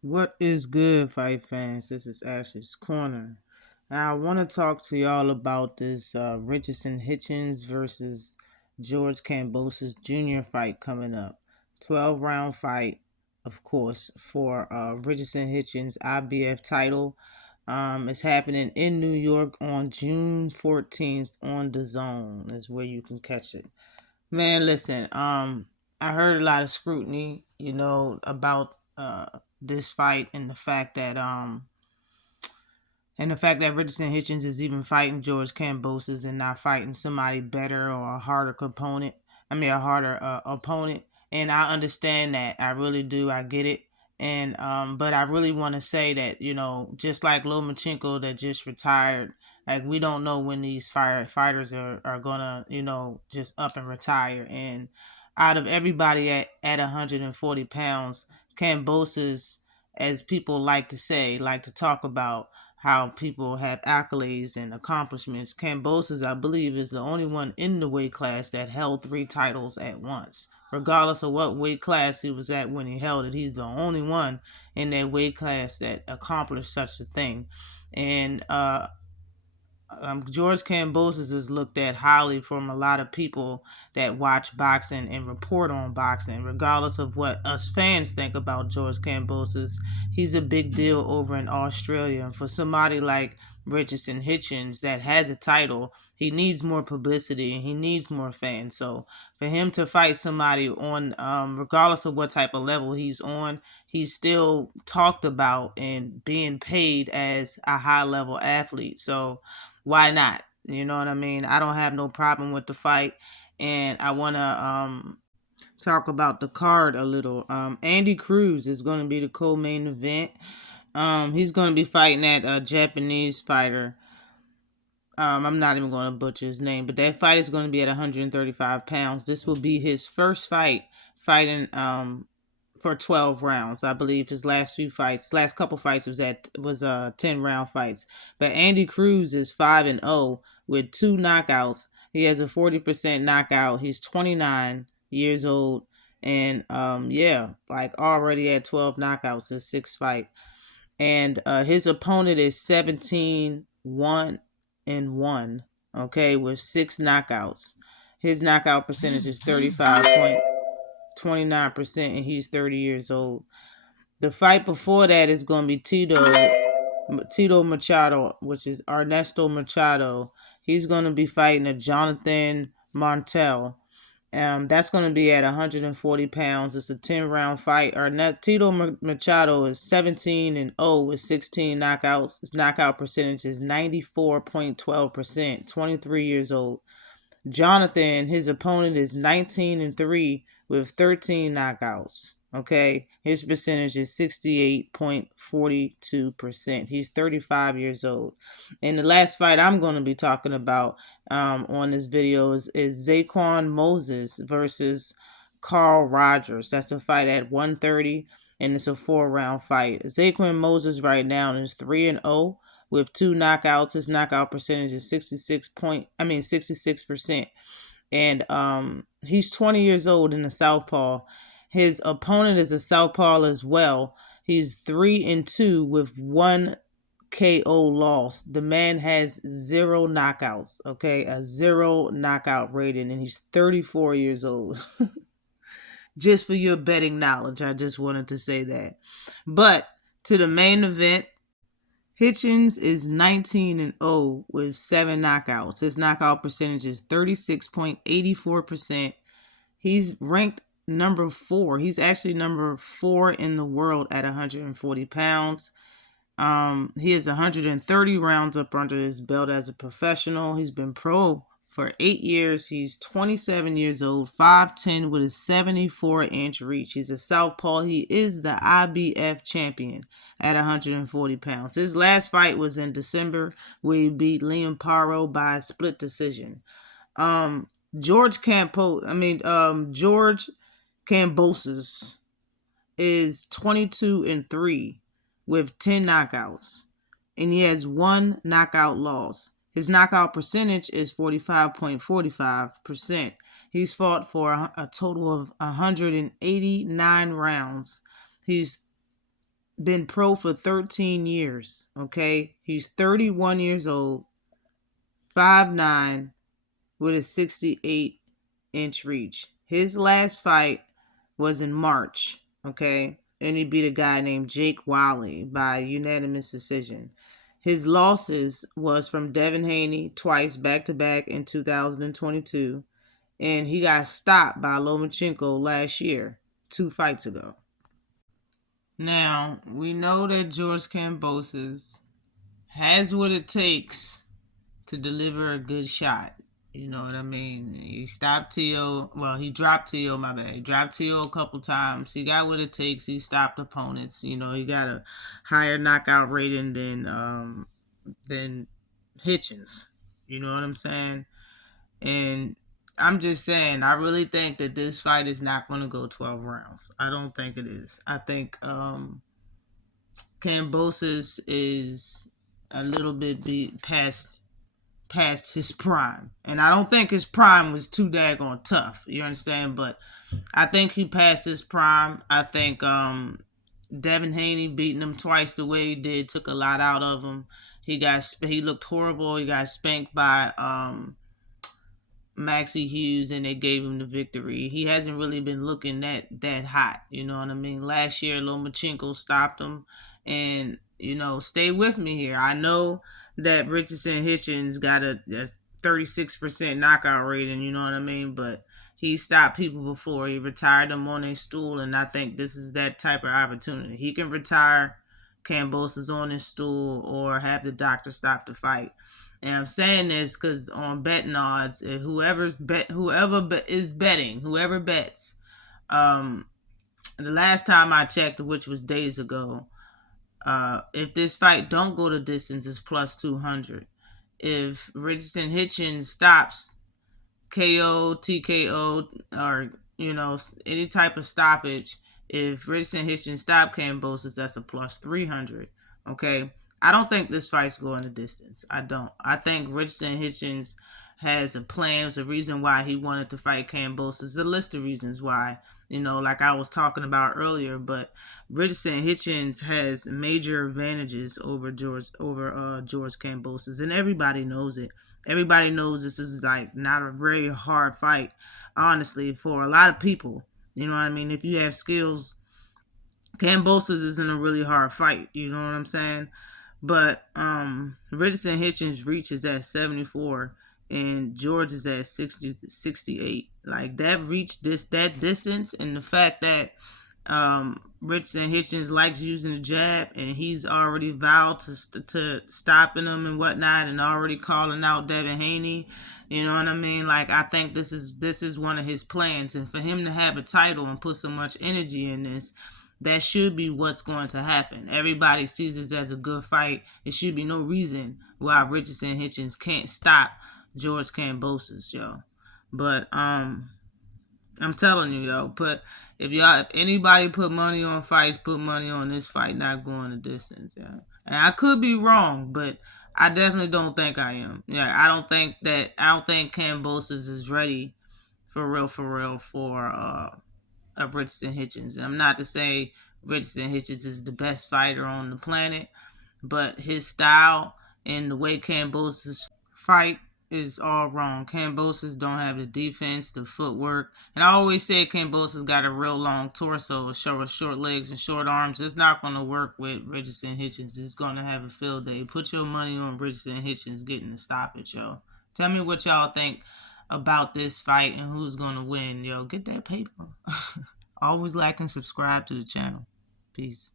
What is good, fight fans? This is Ash's Corner. Now, I want to talk to y'all about this Richardson Hitchins versus George Kambosos Jr. fight coming up. 12-round fight, of course, for Richardson Hitchins' IBF title. It's happening in New York on June 14th on the Zone. Is where you can catch it. Man, listen, I heard a lot of scrutiny, about this fight and the fact that Richardson Hitchins is even fighting George Kambosos and not fighting somebody better or a harder component. I mean, a harder opponent. And I understand that. I really do. I get it. And but I really want to say that just like Lomachenko that just retired, like we don't know when these fighters are gonna just up and retire. And out of everybody at 140 pounds, Kambosos, as people like to say, like to talk about how people have accolades and accomplishments. Kambosos, I believe, is the only one in the weight class that held 3 titles at once. Regardless of what weight class he was at when he held it, he's the only one in that weight class that accomplished such a thing. And George Kambosos is looked at highly from a lot of people that watch boxing and report on boxing. Regardless of what us fans think about George Kambosos, he's a big deal over in Australia. And for somebody like Richardson Hitchins that has a title, he needs more publicity and he needs more fans. So for him to fight somebody on, regardless of what type of level he's on, he's still talked about and being paid as a high level athlete. So why not? You know what I mean? I don't have no problem with the fight. And I want to talk about the card a little. Andy Cruz is going to be the co-main event. He's going to be fighting that Japanese fighter. I'm not even going to butcher his name, but that fight is going to be at 135 pounds. This will be his first fight fighting for 12 rounds. I believe his last couple fights was 10-round fights. But Andy Cruz is 5-0 with 2 knockouts. He has a 40% knockout. He's 29 years old, and like already at 12 knockouts in 6 fights. And his opponent is 17-1-1, okay, with 6 knockouts. His knockout percentage is 35.29%, and he's 30 years old. The fight before that is going to be Tito Machado, which is Ernesto Machado. He's going to be fighting a Jonathan Martel. That's going to be at 140 pounds. It's a 10-round fight. Tito Machado is 17-0 with 16 knockouts. His knockout percentage is 94.12%, 23 years old. Jonathan, his opponent, is 19-3 with 13 knockouts. Okay, his percentage is 68.42%. He's 35 years old. And the last fight I'm going to be talking about on this video is Zaquan Moses versus Carl Rogers. That's a fight at 130, and it's a 4-round fight. Zaquan Moses right now is 3-0 with 2 knockouts. His knockout percentage is 66%. And he's 20 years old in the southpaw. His opponent is a southpaw as well. He's 3-2 with 1 KO loss. The man has 0 knockouts, okay? A 0 knockout rating, and he's 34 years old. Just for your betting knowledge, I just wanted to say that. But to the main event, Hitchins is 19-0 with 7 knockouts. His knockout percentage is 36.84%. He's ranked number 4. He's actually number 4 in the world at 140 pounds. He has 130 rounds up under his belt as a professional. He's been pro for 8 years. He's 27 years old, 5'10", with a 74-inch reach. He's a southpaw. He is the IBF champion at 140 pounds. His last fight was in December, where he beat Liam Paro by a split decision. George Kambosos is 22-3 with 10 knockouts, and he has 1 knockout loss. His knockout percentage is 45.45%. He's fought for a total of 189 rounds. He's been pro for 13 years, okay? He's 31 years old, 5'9", with a 68-inch reach. His last fight was in March, okay? And he beat a guy named Jake Wiley by unanimous decision. His losses was from Devin Haney twice back-to-back in 2022, and he got stopped by Lomachenko last year, 2 fights ago. Now, we know that George Kambosos has what it takes to deliver a good shot. You know what I mean? He stopped Tio. Well, he dropped Tio, my bad. He dropped Tio a couple times. He got what it takes. He stopped opponents. You know, he got a higher knockout rating than Hitchins. You know what I'm saying? And I'm just saying, I really think that this fight is not going to go 12 rounds. I don't think it is. I think Kambosos is a little bit past his prime. And I don't think his prime was too daggone tough. You understand? But I think he passed his prime. I think Devin Haney beating him twice the way he did took a lot out of him. He looked horrible. He got spanked by Maxie Hughes, and they gave him the victory. He hasn't really been looking that hot. You know what I mean? Last year, Lomachenko stopped him. And, you know, stay with me here. I know that Richardson Hitchins got a 36% knockout rating, you know what I mean? But he stopped people before. He retired them on a stool, and I think this is that type of opportunity. He can retire Kambosos on his stool or have the doctor stop the fight. And I'm saying this because on betting odds, whoever is betting, whoever bets, the last time I checked, which was days ago, if this fight don't go to distance, it's plus 200. If Richardson Hitchins stops KO, TKO, or, you know, any type of stoppage, if Richardson Hitchins stop Kambosos, that's a plus 300. Okay? I don't think this fight's going the distance. I don't. I think Richardson Hitchins has a plan. There's a reason why he wanted to fight Kambosos. There's a list of reasons why, you know, like I was talking about earlier. But Richardson Hitchins has major advantages over George Kambosos, and everybody knows it. Everybody knows this is like not a very hard fight, honestly, for a lot of people. You know what I mean? If you have skills, Kambosos isn't a really hard fight. You know what I'm saying? But Richardson Hitchins' reach is at 74, and George is at 68. Like that reach, that distance, and the fact that Richardson Hitchins likes using the jab, and he's already vowed to stopping them and whatnot, and already calling out Devin Haney. You know what I mean? Like, I think this is one of his plans, and for him to have a title and put so much energy in this, that should be what's going to happen. Everybody sees this as a good fight. It should be no reason why Richardson Hitchins can't stop George Kambosos, yo. But I'm telling you, yo. But if anybody put money on fights, put money on this fight not going the distance, yeah. And I could be wrong, but I definitely don't think I am. Yeah, I don't think Kambosos is ready for real for of Richardson Hitchins. And I'm not to say Richardson Hitchins is the best fighter on the planet, but his style and the way Kambosos fight is all wrong. Kambosos don't have the defense, the footwork. And I always say Kambosos got a real long torso, short legs and short arms. It's not going to work with Richardson Hitchins. It's going to have a field day. Put your money on Richardson Hitchins getting the stoppage, yo. Tell me what y'all think about this fight and who's going to win, yo. Get that paper. Always like and subscribe to the channel. Peace.